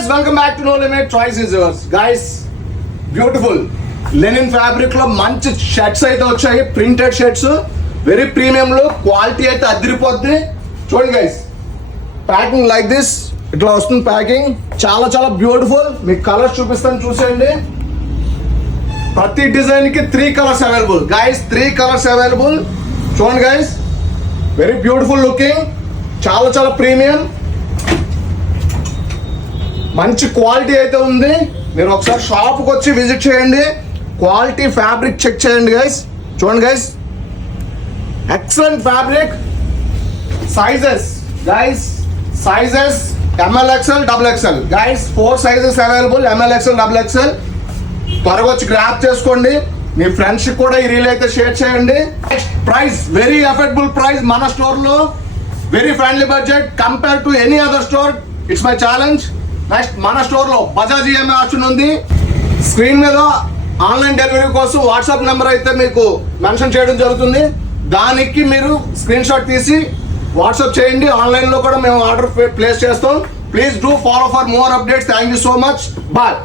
guys, welcome back to No Limit. Choice is yours. Guys, beautiful linen fabric లో మంచి shirts అయితే వచ్చాయి. Printed shirts, very premium లో, quality అయితే అదిరిపోద్ది. చూడండి గైస్, ప్యాకింగ్ లైక్ దిస్ ఇట్లా వస్తుంది. ప్యాకింగ్ చాలా చాలా బ్యూటిఫుల్. మీకు కలర్స్ చూపిస్తాను, చూసేయండి. ప్రతి డిజైన్ కి 3 colours available guys. 3 colours available. చూడండి గైస్, వెరీ బ్యూటిఫుల్ లుకింగ్, చాలా చాలా ప్రీమియం, మంచి క్వాలిటీ అయితే ఉంది. మీరు ఒకసారి షాప్కి వచ్చి విజిట్ చేయండి, క్వాలిటీ ఫ్యాబ్రిక్ చెక్ చేయండి గైస్. చూడండి guys, excellent fabric. Sizes guys, sizes MLXL, XXL guys. 4 sizes available, MLXL, XXL. త్వరగా వచ్చి గ్రాప్ చేసుకోండి. మీ ఫ్రెండ్స్ కూడా ఈ రీల్ అయితే షేర్ చేయండి. ప్రైస్ వెరీ అఫోర్డబుల్ ప్రైస్ మన స్టోర్ లో, very friendly budget compare to any other store. It's my challenge. Next, మన స్టోర్ లో బజాజ్ ఈఎంఐ ఆప్షన్ ఉంది. స్క్రీన్ మీద ఆన్లైన్ డెలివరీ కోసం వాట్సాప్ నెంబర్ అయితే మీకు మెన్షన్ చేయడం జరుగుతుంది. దానికి మీరు స్క్రీన్ షాట్ తీసి వాట్సాప్ చేయండి. ఆన్లైన్ లో కూడా మేము ఆర్డర్ ప్లేస్ చేస్తాం. Please do follow for more updates. Thank you so much. Bye.